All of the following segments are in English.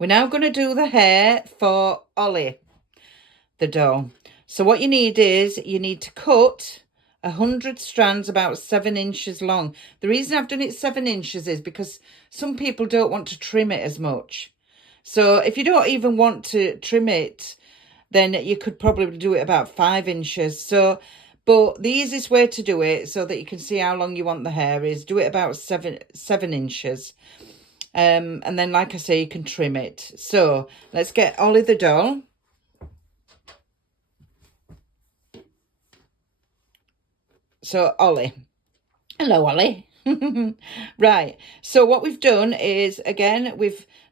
We're now going to do the hair for Ollie the doll. So what you need is you need to cut 100 strands about 7 inches long. The reason I've done it 7 inches is because some people don't want to trim it as much. So if you don't even want to trim it, then you could probably do it about 5 inches. But the easiest way to do it so that you can see how long you want the hair is do it about seven inches. And then, like I say, you can trim it. So let's get Ollie the doll. So Ollie. Hello, Ollie. Right. So what we've done is, again,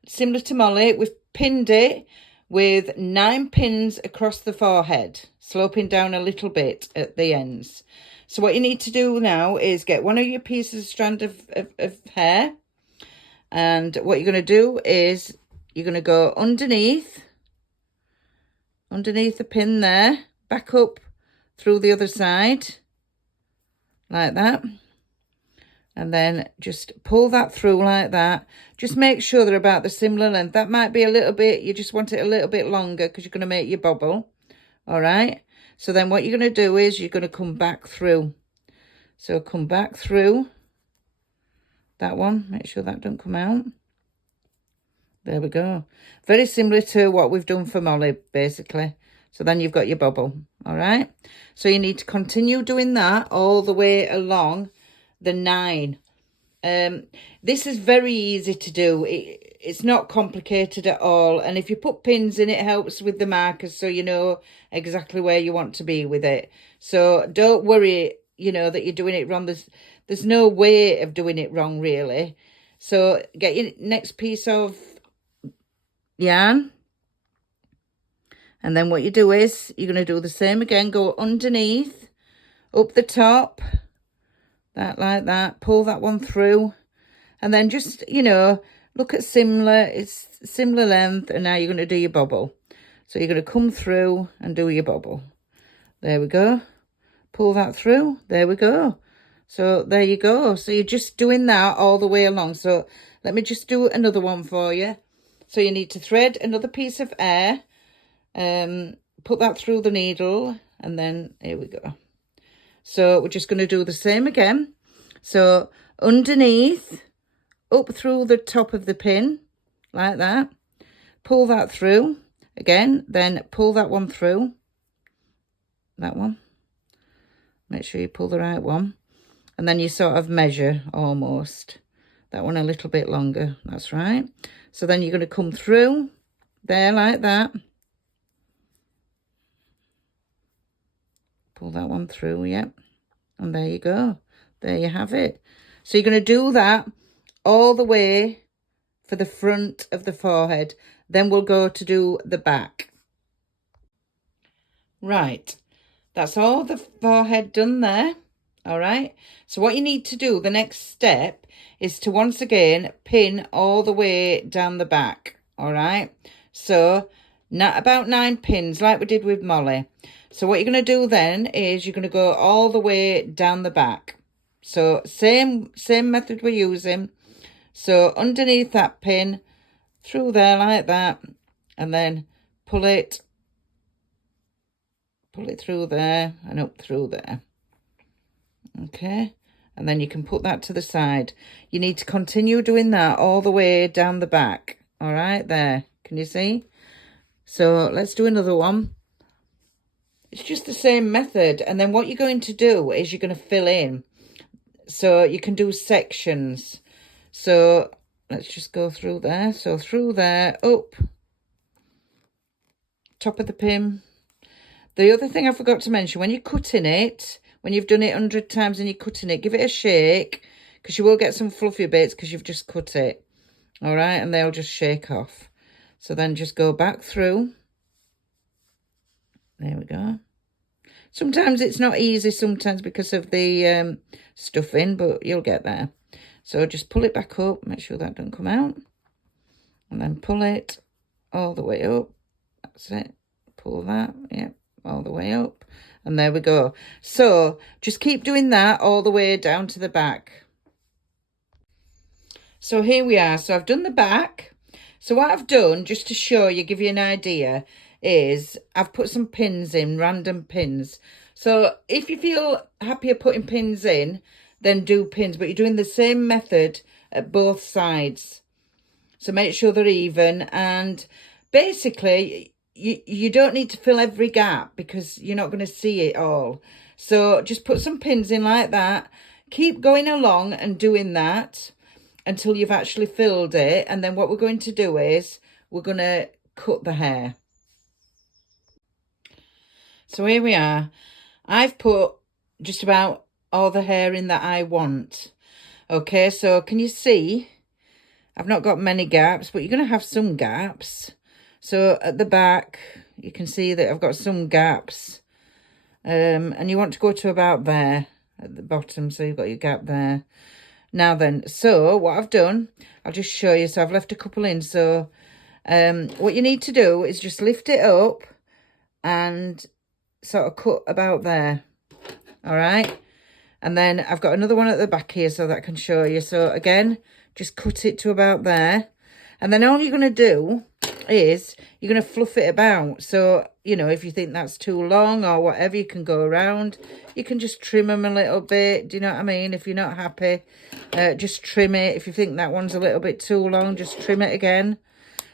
similar to Molly, we've pinned it with 9 pins across the forehead, sloping down a little bit at the ends. So what you need to do now is get one of your pieces of strand of hair. And what you're going to do is you're going to go underneath the pin there, back up through the other side, like that. And then just pull that through like that. Just make sure they're about the similar length. That might be a little bit, you just want it a little bit longer because you're going to make your bobble. All right. So then what you're going to do is you're going to come back through. So come back through that one. Make sure that don't come out. There we go. Very similar to what we've done for Molly, basically. So then you've got your bobble. All right. So you need to continue doing that all the way along the 9. This is very easy to do. It's not complicated at all, and if you put pins in, it helps with the markers so you know exactly where you want to be with it. So don't worry, you know, that you're doing it wrong. There's no way of doing it wrong, really. So get your next piece of yarn, and then what you do is you're going to do the same again. Go underneath, up the top, that like that, pull that one through, and then just, you know, look at it's similar length, and now you're going to do your bobble. So you're going to come through and do your bobble. There we go. Pull that through. There we go. So there you go. So you're just doing that all the way along. So let me just do another one for you. So you need to thread another piece of hair, put that through the needle, and then here we go. So we're just going to do the same again. So underneath, up through the top of the pin, like that. Pull that through again, then pull that one through. That one. Make sure you pull the right one. And then you sort of measure almost. That one a little bit longer. That's right. So then you're going to come through there like that. Pull that one through, yep. And there you go. There you have it. So you're going to do that all the way for the front of the forehead. Then we'll go to do the back. Right. That's all the forehead done there. All right. So what you need to do, the next step, is to once again pin all the way down the back. All right. So about 9 pins like we did with Molly. So what you're going to do then is you're going to go all the way down the back. So same method we're using. So underneath that pin, through there like that, and then pull it through there and up through there. Okay, and then you can put that to the side. You need to continue doing that all the way down the back. All right, there. Can you see? So let's do another one. It's just the same method. And then what you're going to do is you're going to fill in. So you can do sections. So let's just go through there. So through there, up. Top of the pin. The other thing I forgot to mention, when you're cutting it, when you've done it 100 times and you're cutting it, give it a shake, because you will get some fluffy bits because you've just cut it. All right, and they'll just shake off. So then just go back through. There we go. Sometimes it's not easy, sometimes because of the stuffing, but you'll get there. So just pull it back up, make sure that don't come out. And then pull it all the way up. That's it. Pull that, yep, all the way up. And there we go. So just keep doing that all the way down to the back. So here we are. So I've done the back. So what I've done, just to show you, give you an idea, is I've put some pins in, random pins. So if you feel happier putting pins in, then do pins, but you're doing the same method at both sides. So make sure they're even, and basically you don't need to fill every gap because you're not going to see it all. So just put some pins in like that. Keep going along and doing that until you've actually filled it. And then what we're going to do is we're going to cut the hair. So here we are. I've put just about all the hair in that I want. Okay, so can you see? I've not got many gaps, but you're going to have some gaps. So at the back, you can see that I've got some gaps. And you want to go to about there at the bottom. So you've got your gap there. Now then, so what I've done, I'll just show you. So I've left a couple in. So what you need to do is just lift it up and sort of cut about there. All right. And then I've got another one at the back here so that I can show you. So again, just cut it to about there. And then all you're going to do is you're going to fluff it about. So, you know, if you think that's too long or whatever, you can go around. You can just trim them a little bit. Do you know what I mean? If you're not happy, just trim it. If you think that one's a little bit too long, just trim it again.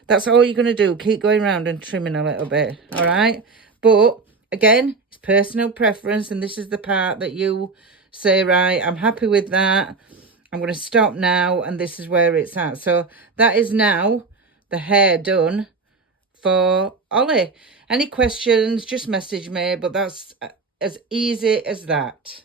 That's all you're going to do. Keep going around and trimming a little bit. All right. But again, it's personal preference. And this is the part that you say, right, I'm happy with that. I'm going to stop now, and this is where it's at. So that is now the hair done for Ollie. Any questions, just message me, but that's as easy as that.